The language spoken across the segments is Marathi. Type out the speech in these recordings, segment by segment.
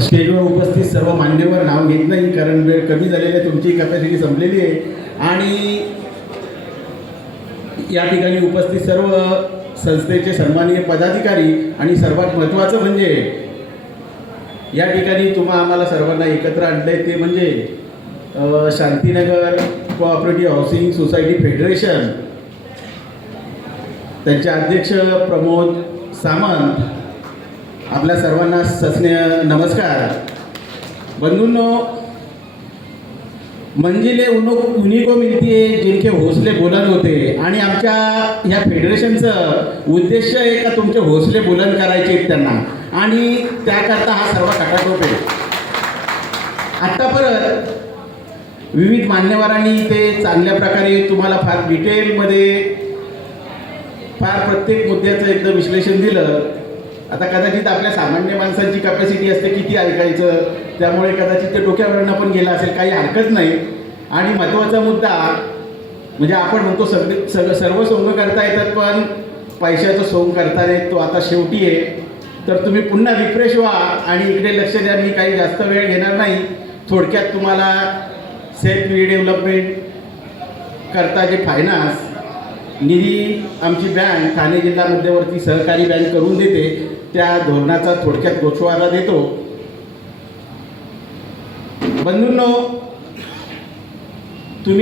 स्टेजवर उपस्थित सर्व मान्यवर नाव घेत नाही, कारण वेळ कमी झालेली आहे, तुमची कॅपॅसिटी संपलेली आहे. आणि या ठिकाणी उपस्थित सर्व संस्थेचे सन्माननीय पदाधिकारी आणि सर्वात महत्त्वाचं म्हणजे या ठिकाणी आम्हाला सर्वांना एकत्र आणले ते म्हणजे Shantinagar cooperative housing society federation, त्यांचे अध्यक्ष प्रमोद सामंत. आपल्या सर्वांना सस्नेह नमस्कार. बंधूंनो, मंजिले उन्हीं को मिलती है जिनके हौसले बुलंद होते. आणि आमच्या ह्या फेडरेशनचं उद्देश आहे का तुमचे हौसले बुलंद करायचे आहेत त्यांना, आणि त्याकरता हा सर्व खटाटोप आहे. आत्ता परत विविध मान्यवरांनी ते चांगल्या प्रकारे तुम्हाला फार डिटेलमध्ये फार प्रत्येक मुद्द्याचं एकदम विश्लेषण दिलं. आता कदाचित आपल्या सामान्य माणसांची कॅपॅसिटी असते किती ऐकायचं, त्यामुळे कदाचित ते डोक्यावरनं पण गेलं असेल, काही हरकत नाही. आणि महत्त्वाचा मुद्दा म्हणजे आपण म्हणतो सर्व सोंग करता येतात, पण पैशाचं सोंग करता येत तो आता शेवटी आहे. तर तुम्ही पुन्हा रिफ्रेश व्हा आणि इकडे लक्ष द्या. मी काही जास्त वेळ घेणार नाही. थोडक्यात तुम्हाला सेल्फ रिडेव्हलपमेंट करता जे फायनान्स निधी आमची बँक ठाणे जिल्हा मध्यवर्ती सहकारी बँक करून देते, त्या धोरणाचा थोडक्यात गोषवारा देतो. बंधूंनो,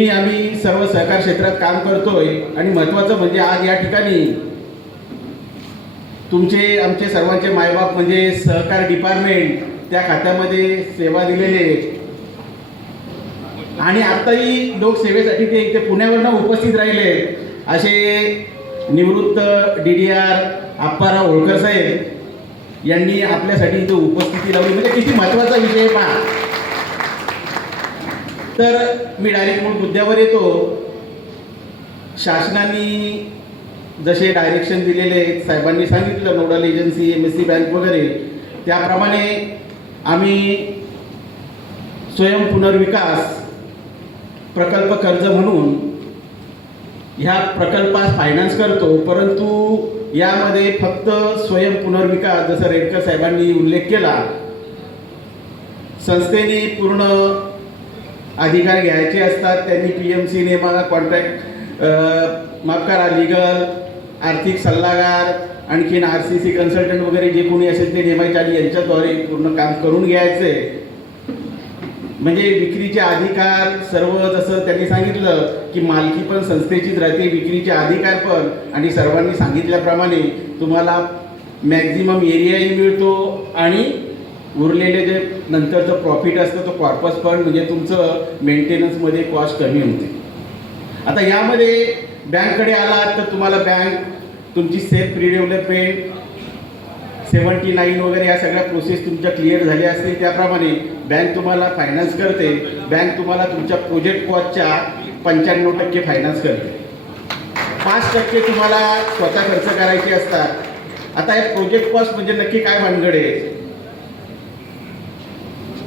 आम्ही सर्व सहकार क्षेत्रात काम करतोय आणि महत्त्वाचं म्हणजे आज या ठिकाणी आमचे सर्वांचे मायबाप म्हणजे सहकार डिपार्टमेंट त्या खात्यामध्ये सेवा दिलेले आणि आत्ताही लोकसेवेसाठी ते इथे पुण्यावरनं उपस्थित राहिले असे निवृत्त DDR आप्पाराव होळकर साहेब यांनी आपल्यासाठी इथे उपस्थिती लावली. म्हणजे किती महत्त्वाचा विषय पहा. तर मी डायरेक्ट मूळ मुद्द्यावर येतो. शासनाने जसे डायरेक्शन दिलेले साहेबांनी सांगितलं, नोडल एजन्सी MSC बँक वगैरे, त्याप्रमाणे आम्ही स्वयं पुनर्विकास प्रकल्प कर्ज म्हणून ह्या प्रकल्पास फायनान्स करतो. परंतु यामध्ये फक्त स्वयं पुनर्विकास, जसं रेडकर साहेबांनी उल्लेख केला, संस्थेने पूर्ण अधिकार घ्यायचे असतात. त्यांनी PMC नेमा, कॉन्ट्रॅक्ट माफ करा, लिगल, आर्थिक सल्लागार, आणखीन RCC कन्सल्टंट वगैरे जे कोणी असेल ते नेमायचे आणि यांच्याद्वारे पूर्ण काम करून घ्यायचे. म्हणजे विक्रीचे अधिकार सर्व, जसं त्यांनी सांगितलं की मालकी पण संस्थेचीच राहते, विक्रीचे अधिकार पण, आणि सर्वांनी सांगितल्याप्रमाणे तुम्हाला मॅक्झिमम एरियाही मिळतो आणि उरलेले जे नंतरचं प्रॉफिट असतं तो कॉर्पस फंड म्हणजे तुमचं मेंटेनन्समध्ये कॉस्ट कमी होते. आता यामध्ये बँककडे आलात तर तुम्हाला बँक तुमची सेल्फ रिडेव्हलपमेंट 79 वगैरे या सगळ्या प्रोसेस तुमच्या क्लिअर झाल्या असतील, त्याप्रमाणे बँक तुम्हाला फायनान्स करते. बँक तुम्हाला तुमच्या प्रोजेक्ट कॉस्टच्या 95% फायनान्स करते. 5% तुम्हाला स्वतः खर्च करायचे असतात. आता हे प्रोजेक्ट कॉस्ट म्हणजे नक्की काय भानगड आहे?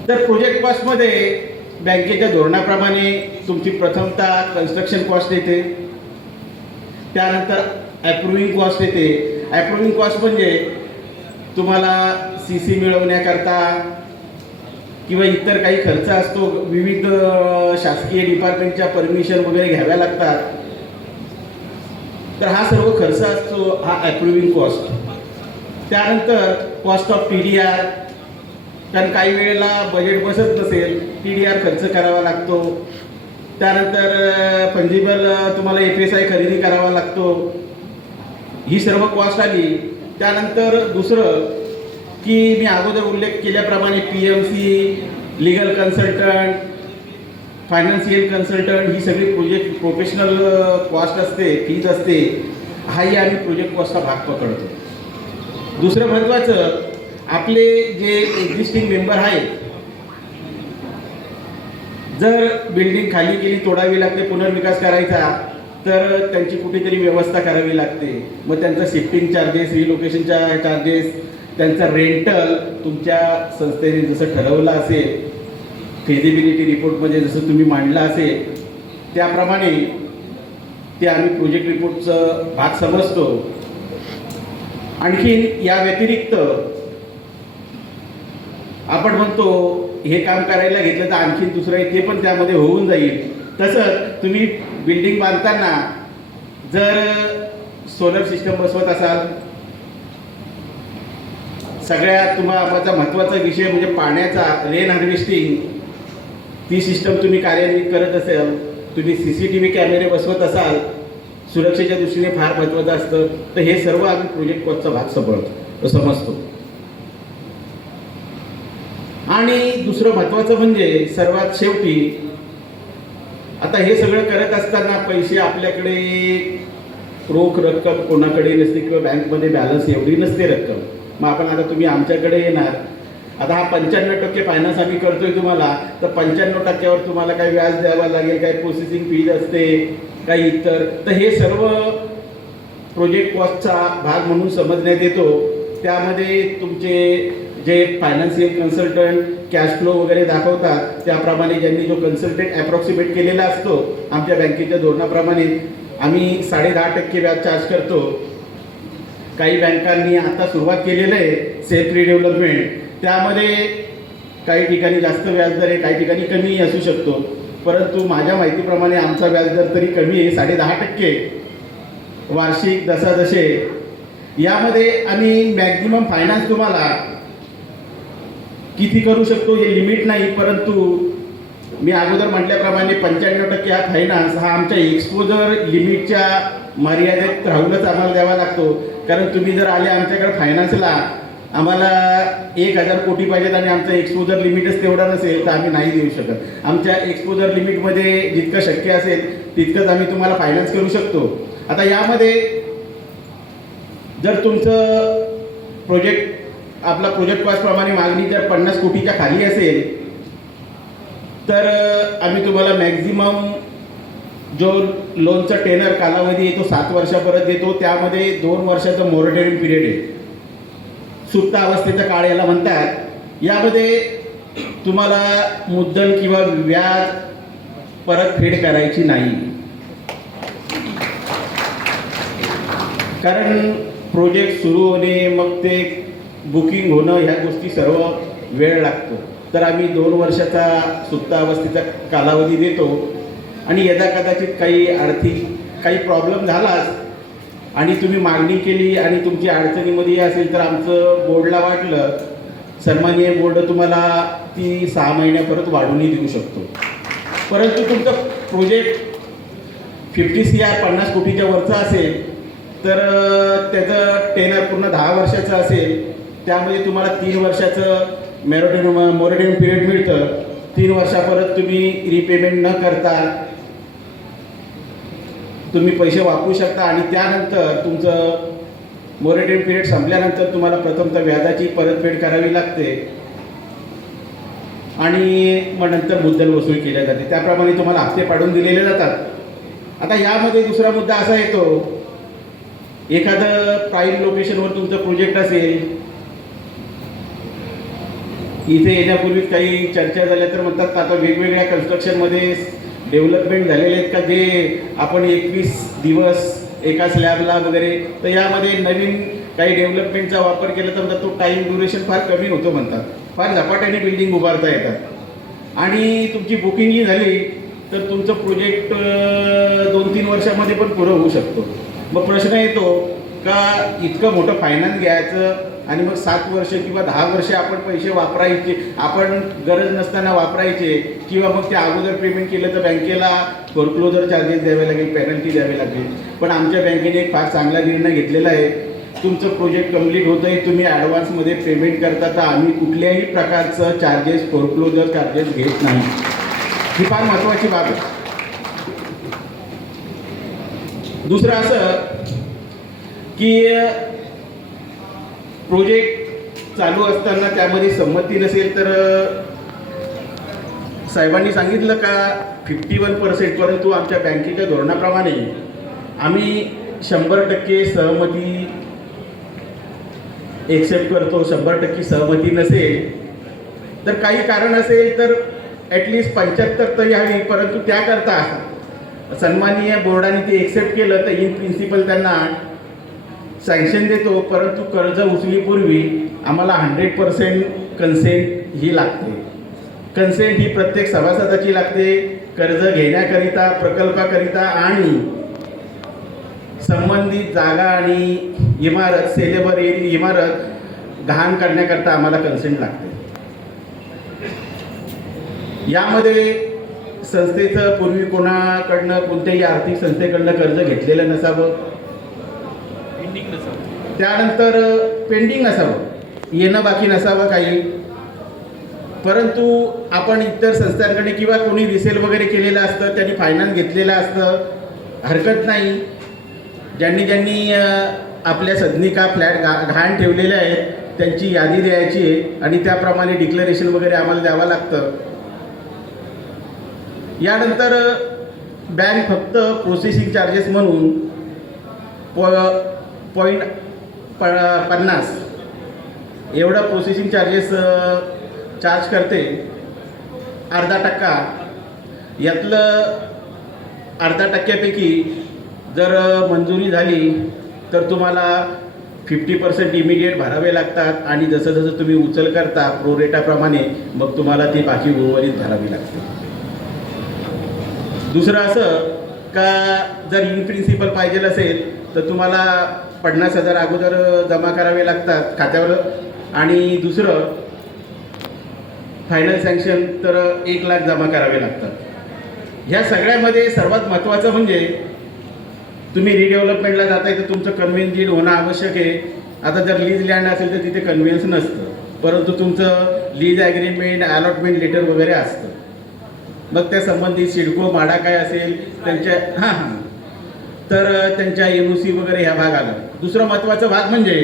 तर प्रोजेक्ट कॉस्टमध्ये बँकेच्या धोरणाप्रमाणे तुमची प्रथमतः कन्स्ट्रक्शन कॉस्ट येते, त्यानंतर ॲप्रुव्हिंग कॉस्ट येते. ॲप्रुव्हिंग कॉस्ट म्हणजे तुम्हाला CC मिळवण्याकरता किंवा इतर काही खर्च असतो, विविध शासकीय डिपार्टमेंटच्या परमिशन वगैरे घ्याव्या लागतात. तर हा सर्व खर्च असतो, हा ॲप्रुव्हिंग कॉस्ट. त्यानंतर कॉस्ट ऑफ TDR, कारण काही वेळेला बजेट बसत नसेल, TDR खर्च करावा लागतो. त्यानंतर फंजिबल तुम्हाला FSI खरेदी करावा लागतो. ही सर्व कॉस्ट आली. त्यानंतर दुसरं की मी अगोदर उल्लेख केल्याप्रमाणे PMC, legal consultant, financial consultant, ही सगळी प्रोजेक्ट प्रोफेशनल कॉस्ट असते, फीज असते. हाही आम्ही प्रोजेक्ट कॉस्टचा भाग पकडतो. दुसरं महत्त्वाचं, आपले जे एक्झिस्टिंग मेंबर आहेत, जर बिल्डिंग खाली केली, तोडावी लागते, पुनर्विकास करायचा, तर त्यांची कुठेतरी व्यवस्था करावी लागते. मग त्यांचा शिफ्टिंग चार्जेस, रिलोकेशनच्या चार्जेस, त्यांचा रेंटल तुमच्या संस्थेने जसं ठरवलं असेल, फिजिबिलिटी रिपोर्टमध्ये जसं तुम्ही मांडलं असेल, त्याप्रमाणे ते आम्ही प्रोजेक्ट रिपोर्टचं भाग समजतो. आणखीन या व्यतिरिक्त आपण म्हणतो हे काम करायला घेतलं तर आणखी दुसरं आहे ते पण त्यामध्ये होऊन जाईल. तसंच तुम्ही बिल्डिंग बांधताना जर सोलर सिस्टम बसवत असाल, सगळ्यात तुम्हाला महत्त्वाचा विषय म्हणजे पाण्याचा रेन हार्वेस्टिंग, ती सिस्टम तुम्ही कार्यान्वित करत असाल, तुम्ही CCTV कॅमेरे बसवत असाल, सुरक्षेच्या दृष्टीने फार महत्त्वाचं असतं. तर हे सर्व आम्ही प्रोजेक्ट कॉस्टचा भाग समजतो. आणि दुसरं महत्त्वाचं म्हणजे सर्वात शेवटी आता हे सगळं करत असताना पैसे आपल्याकडे रोख रक्कम कोणाकडे नसते किंवा बँकमध्ये बॅलन्स एवढी नसते रक्कम. मग आपण आता तुम्ही आमच्याकडे येणार, आता हा 95% फायनान्स आम्ही करतोय तुम्हाला, तर 95% तुम्हाला काही व्याज द्यावं लागेल, काही प्रोसेसिंग फीज असते, काही इतर. तर हे सर्व प्रोजेक्ट कॉस्टचा भाग म्हणून समजण्यात येतो. त्यामध्ये तुमचे जे फायनान्शियल कन्सल्टंट कॅश फ्लो वगैरे दाखवतात त्याप्रमाणे ज्यांनी जो कन्सल्टंट ॲप्रॉक्सिमेट केलेला असतो आमच्या बँकेच्या धोरणाप्रमाणे आम्ही 10.5% व्याज चार्ज करतो. काही बँकांनी आता सुरुवात केलेलं आहे सेल्फ रिडेव्हलपमेंट, त्यामध्ये काही ठिकाणी जास्त व्याजदर आहे, काही ठिकाणी कमी असू शकतो. परंतु माझ्या माहितीप्रमाणे आमचा व्याजदर तरी कमी आहे, 10.5% वार्षिक जसे. यामध्ये आम्ही मॅक्झिमम फायनान्स तुम्हाला किती करू शकतो हे लिमिट नाही, परंतु मी अगोदर म्हटल्याप्रमाणे 95% हा फायनान्स हा आमच्या एक्सपोजर लिमिटच्या मर्यादेत राहूनच आम्हाला द्यावा लागतो. कारण तुम्ही जर आले आमच्याकडे फायनान्सला आम्हाला 1,000 कोटी पाहिजेत आणि आमचं एक्सपोजर लिमिटच तेवढा नसेल तर आम्ही नाही देऊ शकत. आमच्या एक्सपोजर लिमिटमध्ये जितकं शक्य असेल तितकंच आम्ही तुम्हाला फायनान्स करू शकतो. आता यामध्ये जर तुमचं आपला प्रोजेक्ट कॉस्टप्रमाणे मागणी जर 50 कोटीच्या खाली असेल तर आम्ही तुम्हाला मॅक्झिमम जो लोनचा टेनर कालावधी आहे तो 7 वर्षापर्यंत देतो. त्यामध्ये 2 वर्षाचा मोरेटोरियम पिरियड आहे, सुप्तावस्थेचा काळ याला म्हणतात. यामध्ये तुम्हाला मुद्दल किंवा व्याज परतफेड करायची नाही, कारण प्रोजेक्ट सुरू होणे मग ते बुकिंग होणं ह्या गोष्टी सर्व वेळ लागतो. तर आम्ही 2 वर्षाचा सुप्तावस्थेचा कालावधी देतो. आणि यदा कदाचित काही आर्थिक काही प्रॉब्लेम झालाच आणि तुम्ही मागणी केली आणि तुमची अडचणीमध्ये असेल तर आमचं बोर्डला वाटलं, सन्माननीय बोर्ड तुम्हाला ती 6 महिन्यापर्यंत वाढवूनही देऊ शकतो. परंतु तुमचं प्रोजेक्ट 50 CR 50 कोटीच्या वरचा असेल तर त्याचं टेनर पूर्ण 10 वर्षाचं असेल, त्यामध्ये तुम्हाला 3 वर्षाचं मोरेटोरियम पिरियड मिळतं. 3 वर्षापर्यंत तुम्ही रिपेमेंट न करता तुम्ही पैसे वापरू शकता आणि त्यानंतर तुमचं मोरेटोरियम पिरियड संपल्यानंतर तुम्हाला प्रथमतः व्याजाची परतफेड करावी लागते आणि मग नंतर मुद्दल वसूल केल्या जाते. त्याप्रमाणे तुम्हाला हप्ते पाडून दिलेले जातात. आता यामध्ये दुसरा मुद्दा असा येतो, एखादं प्राईम लोकेशनवर तुमचं प्रोजेक्ट असेल, इथे येण्यापूर्वीच काही चर्चा झाल्या तर म्हणतात आता वेगवेगळ्या कन्स्ट्रक्शनमध्ये डेव्हलपमेंट झालेले आहेत का जे आपण 21 दिवस एका स्लॅबला वगैरे, तर यामध्ये नवीन काही डेव्हलपमेंटचा वापर केला तर तो टाईम ड्युरेशन फार कमी होतो म्हणतात, फार झपाट्याने बिल्डिंग उभारता येतात आणि तुमची बुकिंगही झाली तर तुमचं प्रोजेक्ट 2-3 वर्षामध्ये पण पुरं होऊ शकतो. मग प्रश्न येतो का इतकं मोठं फायनान्स घ्यायचं आणि मग 7 वर्ष किंवा 10 वर्ष आपण पैसे वापरायचे, आपण गरज नसताना वापरायचे किंवा मग ते अगोदर पेमेंट केलं तर बँकेला फोरक्लोजर चार्जेस द्यावे लागेल, पेनल्टी द्यावी लागेल. पण आमच्या बँकेने एक फार चांगला निर्णय घेतलेला आहे, तुमचं प्रोजेक्ट कंप्लीट होतं आहे, तुम्ही ॲडव्हान्समध्ये पेमेंट करता तर आम्ही कुठल्याही प्रकारचं चार्जेस फोरक्लोजर चार्जेस घेत नाही. ही फार महत्त्वाची बाब आहे. दुसरं असं की प्रोजेक्ट चालू असताना त्यामध्ये संमती नसेल तर साहेबांनी सांगितलं का 51%, परंतु आमच्या बँकेच्या धोरणाप्रमाणे आम्ही 100% सहमती एक्सेप्ट करतो. 100% सहमती नसेल तर काही कारण असेल तर ॲटलिस्ट 75 तरी हवी, परंतु त्याकरता सन्माननीय बोर्डाने ते एक्सेप्ट केलं तर इन प्रिन्सिपल त्यांना सँक्शन देतो. परंतु कर्ज उचलीपूर्वी आम्हाला 100% कन्सेंट ही लागते. कन्सेंट ही प्रत्येक सभासदाची लागते, कर्ज घेण्याकरिता, प्रकल्पाकरिता आणि संबंधित जागा आणि इमारत, सेलेबर इमारत घाण करण्याकरता आम्हाला कन्सेंट लागते. यामध्ये संस्थेचं पूर्वी कोणाकडनं, कोणत्याही आर्थिक संस्थेकडनं कर्ज घेतलेलं नसावं, त्यानंतर पेंडिंग नसावं, येणं बाकी नसावं काही. परंतु आपण इतर संस्थांकडे किंवा कोणी रिसेल वगैरे केलेलं असतं, त्यांनी फायनान्स घेतलेलं असतं, हरकत नाही. ज्यांनी ज्यांनी आपल्या सदनिका फ्लॅट घाण ठेवलेले आहेत त्यांची यादी द्यायची आहे आणि त्याप्रमाणे डिक्लेरेशन वगैरे आम्हाला द्यावं लागतं. यानंतर बँक फक्त प्रोसेसिंग चार्जेस म्हणून .50 एवढा प्रोसेसिंग चार्जेस चार्ज करते. 0.5% यातलं 0.5% जर मंजुरी झाली तर तुम्हाला 50% इमिडिएट भरावे लागतात आणि जसं जसं तुम्ही उचल करता प्रोरेटाप्रमाणे मग तुम्हाला ती बाकी उर्वरित भरावी लागते. दुसरं असं का जर इन प्रिन्सिपल पाहिजे असेल तर तुम्हाला 50,000 अगोदर जमा करावे लागतात खात्यावर आणि दुसरं फायनल सँक्शन तर 1,00,000 जमा करावे लागतात. ह्या सगळ्यामध्ये सर्वात महत्त्वाचं म्हणजे तुम्ही रिडेव्हलपमेंटला जाताय तर तुमचं कन्व्हेन्स डीड होणं आवश्यक आहे. आता जर लीज लँड असेल तर तिथे कन्व्हेन्स नसतं, परंतु तुमचं लीज ॲग्रीमेंट, अलॉटमेंट लेटर वगैरे असतं. मग त्या संबंधित सिडको माडा काय असेल त्यांच्या तर त्यांच्या NOC वगैरे ह्या भाग आला. दुसरा महत्त्वाचा भाग म्हणजे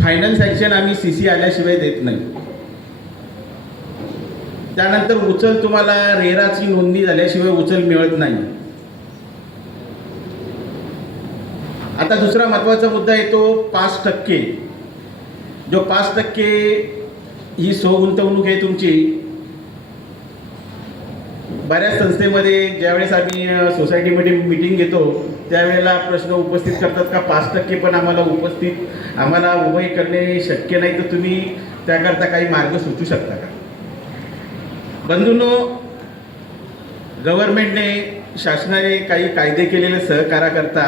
फायनल सँक्शन आम्ही CC आल्याशिवाय देत नाही. त्यानंतर उचल तुम्हाला रेराची नोंदणी झाल्याशिवाय उचल मिळत नाही. आता दुसरा महत्त्वाचा मुद्दा येतो 5%. जो 5% ही गुंतवणूक आहे तुमची. बऱ्याच संस्थेमध्ये ज्यावेळेस आम्ही सोसायटीमध्ये मीटिंग घेतो त्यावेळेला प्रश्न उपस्थित करतात का 5% पण आम्हाला उभे करणे शक्य नाही, तर तुम्ही त्याकरता काही मार्ग सुचू शकता का? बंधूंनो, गव्हर्नमेंटने, शासनाने काही कायदे केलेले सहकाराकरता,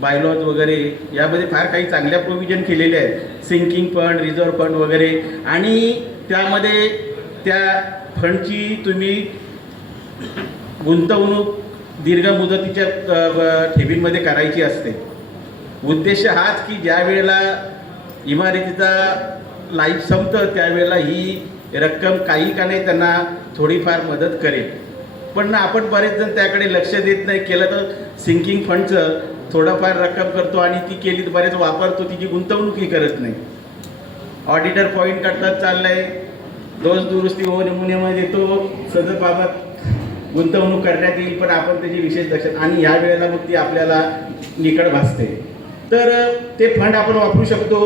बायलॉज वगैरे यामध्ये फार काही चांगल्या प्रोव्हिजन केलेले आहेत. सिंकिंग फंड, रिझर्व्ह फंड वगैरे, आणि त्यामध्ये त्या फंडची तुम्ही गुंतवणूक दीर्घ मुदतीच्या ठेवींमध्ये करायची असते. उद्देश हाच की ज्या वेळेला इमारतीचा लाईफ संपतं त्यावेळेला ही रक्कम काही का नाही त्यांना थोडीफार मदत करेल. पण आपण बरेच जण त्याकडे लक्ष देत नाही. केलं तर सिंकिंग फंडचं थोडंफार रक्कम करतो आणि ती केली तर बरेच वापरतो, तिची गुंतवणूकही करत नाही. ऑडिटर पॉईंट काढतात चाललंय, दोष दुरुस्ती हो नमुन्यामध्ये देतो, सदबाबत गुंतवणूक करण्यात येईल, पण आपण त्याची विशेष लक्ष, आणि ह्या वेळेला मग ती आपल्याला निकड भासते. तर ते फंड आपण वापरू शकतो,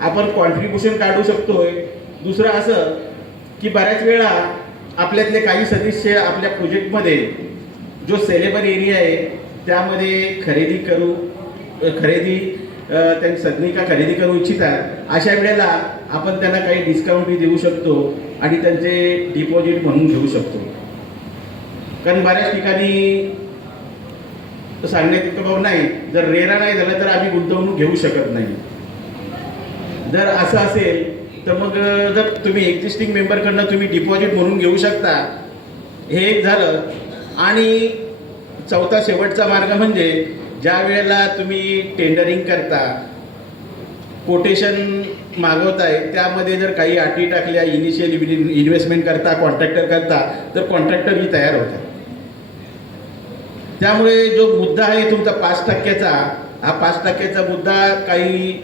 आपण कॉन्ट्रीब्युशन काढू शकतोय. दुसरं असं की बऱ्याच वेळा आपल्यातले काही सदस्य आपल्या प्रोजेक्टमध्ये जो सेलेबर एरिया आहे त्यामध्ये त्यांची सदनिका खरेदी करू इच्छितात. अशा वेळेला आपण त्यांना काही डिस्काउंटही देऊ शकतो आणि त्यांचे डिपॉझिट म्हणून घेऊ शकतो. कारण बऱ्याच ठिकाणी सांगण्यात इतकं भाव नाही, जर रेरा नाही झालं तर आम्ही गुंतवणूक घेऊ शकत नाही. जर असं असेल तर मग जर तुम्ही एक्झिस्टिंग मेंबरकडनं तुम्ही डिपॉझिट म्हणून घेऊ शकता, हे एक झालं. आणि चौथा शेवटचा मार्ग म्हणजे ज्या वेळेला तुम्ही टेंडरिंग करता, कोटेशन मागवताय, त्यामध्ये जर काही अटी टाकल्या, इनिशियल इन्व्हेस्टमेंट करता, कॉन्ट्रॅक्टर करता, तर कॉन्ट्रॅक्टरही तयार होतात. त्यामुळे जो मुद्दा आहे तुमचा 5%चा, हा 5%चा मुद्दा काही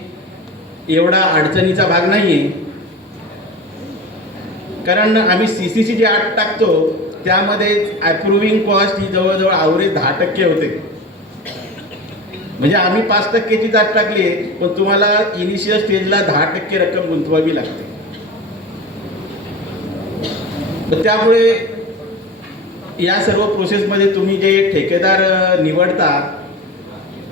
एवढा अडचणीचा भाग नाही आहे. कारण आम्ही CCची जी अट टाकतो त्यामध्ये अप्रुव्हिंग कॉस्ट ही जवळजवळ ॲव्हरेज 10% होते. म्हणजे आम्ही 5%ची अट टाकली आहे, पण तुम्हाला इनिशियल स्टेजला 10% रक्कम गुंतवावी लागते. तर त्यामुळे या सर्व प्रोसेसमध्ये तुम्ही जे ठेकेदार निवडता,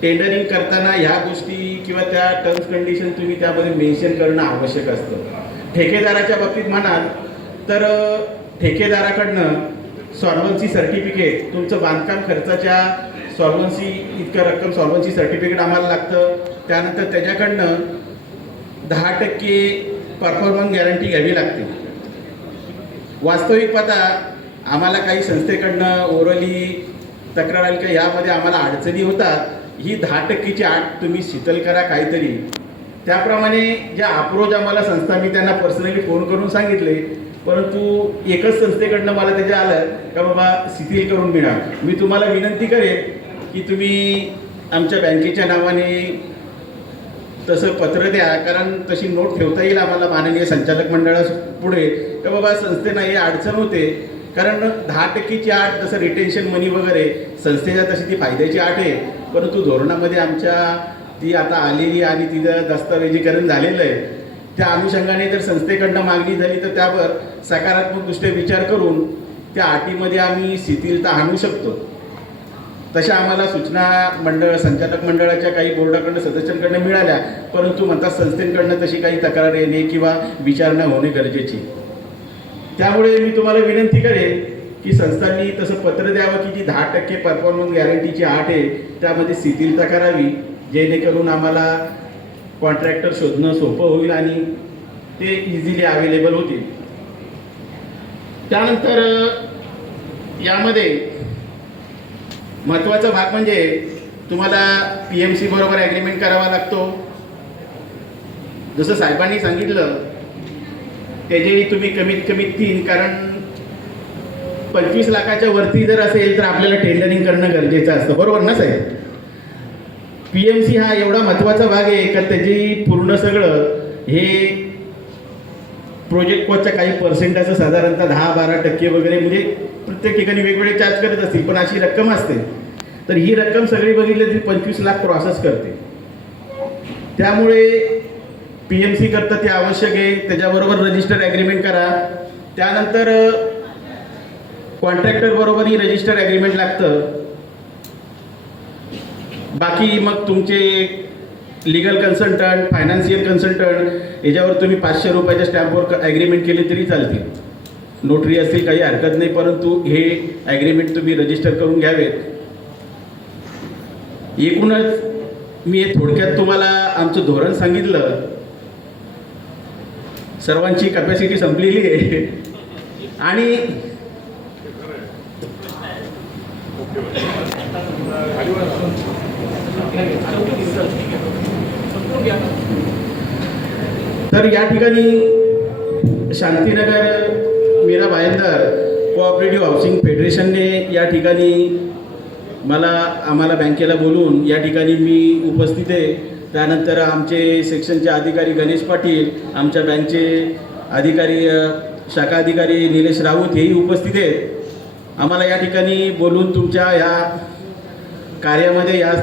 टेंडरिंग करताना ह्या गोष्टी किंवा त्या टर्म्स कंडिशन तुम्ही त्यामध्ये मेन्शन करणं आवश्यक असतं. ठेकेदाराच्या बाबतीत म्हणाल तर ठेकेदाराकडनं सॉल्व्हन्सी सर्टिफिकेट, तुमचं बांधकाम खर्चाच्या सॉल्व्हन्सी इतकं रक्कम सॉल्व्हन्सी सर्टिफिकेट आम्हाला लागतं. त्यानंतर त्याच्याकडनं 10% परफॉर्मन्स गॅरंटी घ्यावी लागते. वास्तविक पाहता आम्हाला काही संस्थेकडनं ओरली तक्रार आली का यामध्ये आम्हाला अडचणी होतात, ही 10%ची अट तुम्ही शिथिल करा काहीतरी. त्याप्रमाणे ज्या अप्रोच आम्हाला संस्था, मी त्यांना पर्सनली फोन करून सांगितले, परंतु एकच संस्थेकडनं मला त्याच्या आलं का बाबा शिथिल करून मिळा. मी तुम्हाला विनंती करेन की तुम्ही आमच्या बँकेच्या नावाने तसं पत्र द्या, कारण तशी नोट ठेवता येईल आम्हाला माननीय संचालक मंडळापुढे का बाबा संस्थेना हे अडचण होते. कारण 10%ची आट, जसं रिटेन्शन मनी वगैरे संस्थेच्या तशी ती फायद्याची आट आहे, परंतु धोरणामध्ये आमच्या ती आता आलेली आणि तिचं दस्तऐवजीकरण झालेलं आहे. त्या अनुषंगाने जर संस्थेकडनं मागणी झाली तर त्यावर सकारात्मकदृष्ट्या विचार करून त्या अटीमध्ये आम्ही शिथिलता आणू शकतो. तशा आम्हाला सूचना मंडळ, संचालक मंडळाच्या काही बोर्डाकडनं सदस्यांकडनं मिळाल्या, परंतु म्हणतात संस्थेकडनं तशी काही तक्रार येणे किंवा विचारणा होणे गरजेची. त्यामुळे मी तुम्हाला विनंती करेन की संस्थांनी तसं पत्र द्यावं की जी 10% परफॉर्मन्स गॅरंटीची आट आहे त्यामध्ये शिथिलता करावी, जेणेकरून आम्हाला कॉन्ट्रॅक्टर शोधणं सोपं होईल आणि ते इझिली अवेलेबल होतील. त्यानंतर यामध्ये महत्त्वाचा भाग म्हणजे तुम्हाला PMC बरोबर ॲग्रीमेंट करावा लागतो. जसं साहेबांनी सांगितलं त्याचे तुम्ही कमीत कमी 3, कारण 25 लाखाच्या वरती जर असेल तर आपल्याला टेंडरिंग करणं गरजेचं असतं, बरोबर ना साहेब? PMC हा एवढा महत्त्वाचा भाग आहे का त्याची पूर्ण सगळं हे प्रोजेक्ट कॉस्टच्या काही पर्सेंट असं साधारणतः 10-12% वगैरे, म्हणजे प्रत्येक ठिकाणी वेगवेगळे चार्ज करत असतील, पण अशी रक्कम असते. तर ही रक्कम सगळी बघितली तरी 25 लाख प्रोसेस करते. त्यामुळे PMC करता ते आवश्यक आहे. त्याच्याबरोबर रजिस्टर ॲग्रीमेंट करा. त्यानंतर कॉन्ट्रॅक्टर बरोबरही रजिस्टर ॲग्रीमेंट लागतं. बाकी मग तुमचे लीगल कन्सल्टंट, फायनान्शियल कन्सल्टंट याच्यावर तुम्ही 500 रुपयाच्या स्टॅम्पवर ॲग्रीमेंट केले तरी चालतील. नोटरी असतील काही हरकत नाही, परंतु हे ॲग्रीमेंट तुम्ही रजिस्टर करून घ्यावेत. एकूणच मी हे थोडक्यात तुम्हाला आमचं धोरण सांगितलं. सर्वांची कॅपॅसिटी संपलेली आहे आणि तर या ठिकाणी शांतीनगर मीरा भाईंदर कोऑपरेटिव्ह हाऊसिंग फेडरेशनने या ठिकाणी आम्हाला बँकेला बोलून या ठिकाणी मी उपस्थित आहे. त्यानंतर आमचे सेक्शनचे अधिकारी गणेश पाटील, आमच्या बँकचे अधिकारी शाखा अधिकारी निलेश राऊत हेही उपस्थित आहेत. आम्हाला या ठिकाणी बोलून तुमच्या या कार्यामध्ये या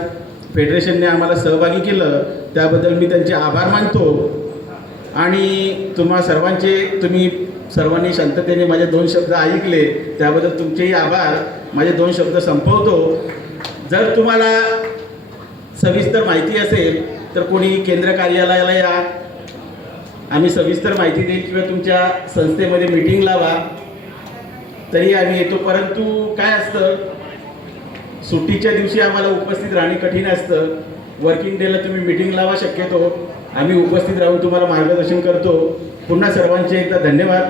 फेडरेशनने आम्हाला सहभागी केलं त्याबद्दल मी त्यांचे आभार मानतो. आणि तुम्ही सर्वांनी शांततेने माझे 2 शब्द ऐकले त्याबद्दल तुमचेही आभार. माझे 2 शब्द संपवतो. जर तुम्हाला सविस्तर माहिती असेल तर कोणी केंद्र कार्यालयाला या, आम्ही सविस्तर माहिती देईल, किंवा तुमच्या संस्थेमध्ये मीटिंग लावा तरी आम्ही येतो. परंतु काय असतं, सुट्टीच्या दिवशी आम्हाला उपस्थित राहणे कठीण असतं. वर्किंग डेला तुम्ही मीटिंग लावा शक्यतो, आम्ही उपस्थित राहून तुम्हाला मार्गदर्शन करतो. पुन्हा सर्वांचे एकदा धन्यवाद.